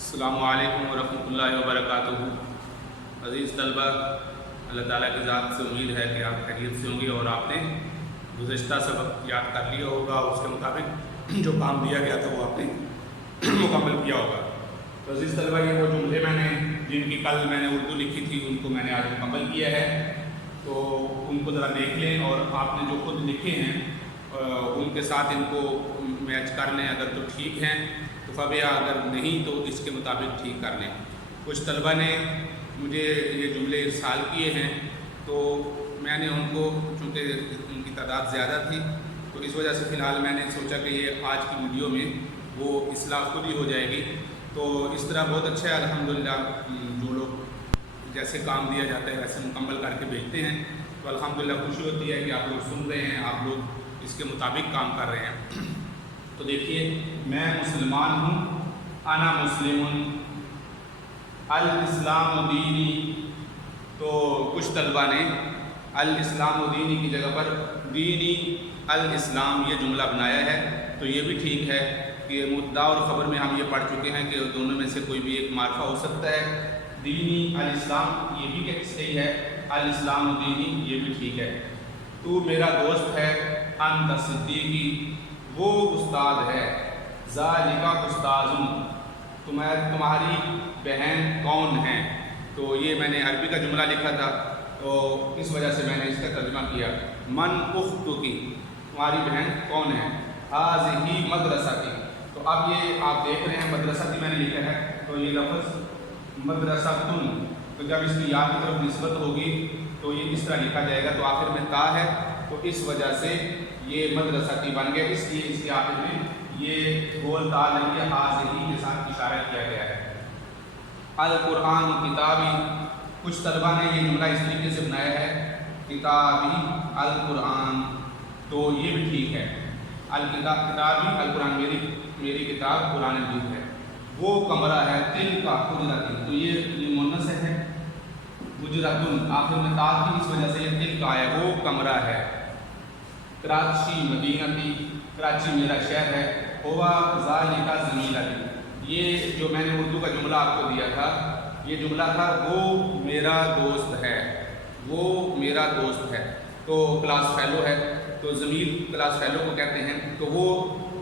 السلام علیکم ورحمۃ اللہ وبرکاتہ۔ عزیز طلبہ، اللہ تعالیٰ کی ذات سے امید ہے کہ آپ خیریت سے ہوں گے اور آپ نے گزشتہ سبق یاد کر لیا ہوگا، اس کے مطابق جو کام دیا گیا تھا وہ آپ نے مکمل کیا ہوگا۔ تو عزیز طلبہ، یہ وہ جملے میں نے جن کی کل میں نے اردو لکھی تھی ان کو میں نے آج مکمل کیا ہے، تو ان کو ذرا دیکھ لیں اور آپ نے جو خود لکھے ہیں ان کے ساتھ ان کو میچ کر لیں۔ اگر تو ٹھیک ہیں تو فبیا، اگر نہیں تو اس کے مطابق ٹھیک کر لیں۔ کچھ طلبہ نے مجھے یہ جملے ارسال کیے ہیں، تو میں نے ان کو، چونکہ ان کی تعداد زیادہ تھی تو اس وجہ سے فی الحال میں نے سوچا کہ یہ آج کی ویڈیو میں وہ اصلاح خود ہی ہو جائے گی۔ تو اس طرح بہت اچھا ہے الحمدللہ، جو لوگ جیسے کام دیا جاتا ہے ویسے مکمل کر کے بھیجتے ہیں، تو الحمدللہ خوشی ہوتی ہے کہ آپ لوگ سن رہے ہیں، آپ لوگ اس کے مطابق کام کر رہے ہیں۔ تو دیکھیے، میں مسلمان ہوں، انا مسلم، الاسلام دینی۔ تو کچھ طلبہ نے الاسلام دینی کی جگہ پر دینی الاسلام یہ جملہ بنایا ہے، تو یہ بھی ٹھیک ہے کہ مبتدا اور خبر میں ہم یہ پڑھ چکے ہیں کہ دونوں میں سے کوئی بھی ایک معرفہ ہو سکتا ہے۔ دینی الاسلام یہ بھی کہ صحیح ہے، الاسلام دینی یہ بھی ٹھیک ہے۔ تو میرا دوست ہے، انت صدیقی، وہ استاد ہے، ذالک استاذ، تمہاری بہن کون ہے۔ تو یہ میں نے عربی کا جملہ لکھا تھا، تو اس وجہ سے میں نے اس کا ترجمہ کیا، من اختکی، تمہاری بہن کون ہے، ھذہ مدرستی۔ تو اب یہ آپ دیکھ رہے ہیں مدرستی میں نے لکھا ہے، تو یہ لفظ مدرستن، تو جب اس کی یا کی طرف نسبت ہوگی تو یہ اس طرح لکھا جائے گا، تو آخر میں تا ہے، تو اس وجہ سے یہ مدرستی بن گیا، اس لیے اس کے آخر میں یہ گول تا لگی ہے، ھذہ کے ساتھ اشارہ کیا گیا ہے۔ القرآن کتابی، کچھ طلبہ نے یہ جملہ اس طریقے سے بنایا ہے، کتابی القرآن، تو یہ بھی ٹھیک ہے۔ کتابی القرآن، میری کتاب قرآن مجید ہے۔ وہ کمرہ ہے، تل کا حجرۃ، تو یہ مؤنث ہے، حجرۃ، آخر میں تا کی اس وجہ سے یہ تل کا ہے، وہ کمرہ ہے۔ کراچی مدینتی، کراچی میرا شہر ہے، ہوا ذالک زمیلتی، یہ جو میں نے اردو کا جملہ آپ کو دیا تھا، یہ جملہ تھا وہ میرا دوست ہے، وہ میرا دوست ہے، تو کلاس فیلو ہے، تو ضمیر کلاس فیلو کو کہتے ہیں، تو وہ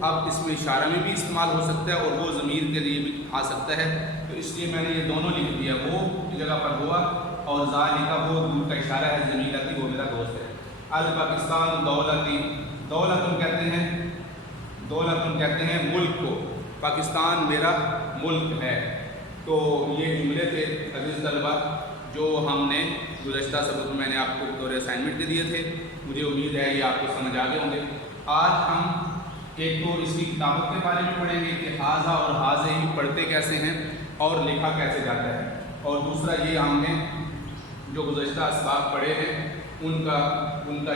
اب اس میں اشارہ میں بھی استعمال ہو سکتا ہے اور وہ ضمیر کے لیے بھی آ سکتا ہے، تو اس لیے میں نے یہ دونوں لکھ دیا، وہ کی جگہ پر ہوا اور ذالک وہ دور کا اشارہ ہے، زمیلتی وہ میرا دوست ہے۔ الپاکستان دولتی، دولتن کہتے ہیں ملک کو، پاکستان میرا ملک ہے۔ تو یہ جملے تھے عزیز طلبہ جو ہم نے گزشتہ سبق میں نے آپ کو بطور اسائنمنٹ دے دیے تھے، مجھے امید ہے یہ آپ کو سمجھ آ گئے ہوں گے۔ آج ہم ایک تو اس کی کتابت کے بارے میں پڑھیں گے کہ ھذا اور ھذہ پڑھتے کیسے ہیں اور لکھا کیسے جاتا ہے، اور دوسرا یہ ہم نے جو گزشتہ اسباق پڑھے ہیں ان کا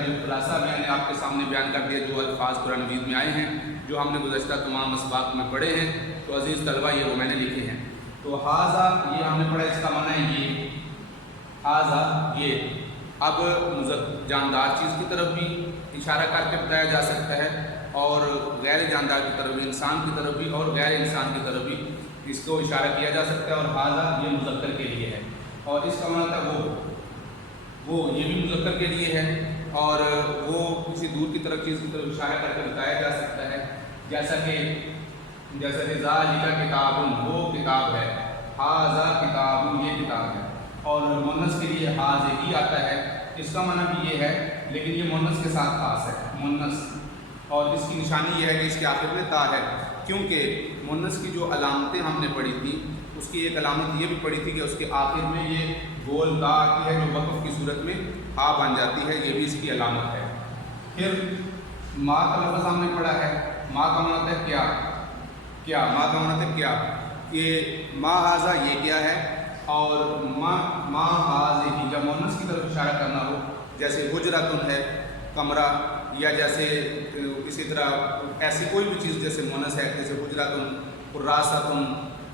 جو خلاصہ میں نے آپ کے سامنے بیان کر دیا، جو الفاظ قرآن مجید میں آئے ہیں جو ہم نے گزشتہ تمام اسباق میں پڑھے ہیں، تو عزیز طلبہ یہ وہ میں نے لکھے ہیں۔ تو ھذا یہ ہم نے پڑھا، اس کا معنی ہے یہ، ھذا یہ۔ اب جاندار چیز کی طرف بھی اشارہ کر کے بتایا جا سکتا ہے اور غیر جاندار کی طرف بھی، انسان کی طرف بھی اور غیر انسان کی طرف بھی اس کو اشارہ کیا جا سکتا ہے، اور ھذا یہ مذکر کے لیے ہے، اور اس کا معنی تھا وہ یہ بھی مذکر کے لیے ہے، اور وہ کسی دور کی طرف چیز کی طرف اشارہ کر کے بتایا جا سکتا ہے، جیسا کہ ذالک کتاب، وہ کتاب ہے، ھذا کتاب یہ کتاب ہے، اور مؤنث کے لیے ھذہ آتا ہے، اس کا معنی بھی یہ ہے، لیکن یہ مؤنث کے ساتھ خاص ہے، مؤنث، اور اس کی نشانی یہ ہے کہ اس کے آخر میں تا ہے، کیونکہ مؤنث کی جو علامتیں ہم نے پڑھی تھیں اس کی ایک علامت یہ بھی پڑھی تھی کہ اس کے آخر میں یہ گول تا آتی ہے جو وقف کی صورت میں آ بن جاتی ہے، یہ بھی اس کی علامت ہے۔ پھر ما کا لفظ ہم نے پڑھا ہے، ما کا معنی ہے کیا، ما کا معنی ہے کیا، یہ ما ھذا یہ کیا ہے، اور ما ھذہ جب مؤنث کی طرف اشارہ کرنا ہو، جیسے حجرۃ ہے کمرہ، یا جیسے اسی طرح ایسی کوئی بھی چیز جیسے مؤنث ہے، جیسے حجرۃ، قراصۃ،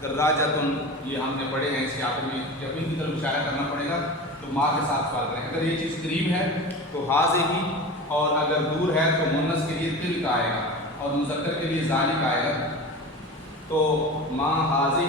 دراجۃ، یہ ہم نے پڑھے ہیں، اس کے آخر میں جب ان کی طرف اشارہ کرنا پڑے گا تو ما کے ساتھ سوال کریں، اگر یہ چیز قریب ہے تو ھذہ، اور اگر دور ہے تو مؤنث کے لیے تلک آئے گا اور مذکر کے لیے ذالک آئے گا، تو ما ھذہ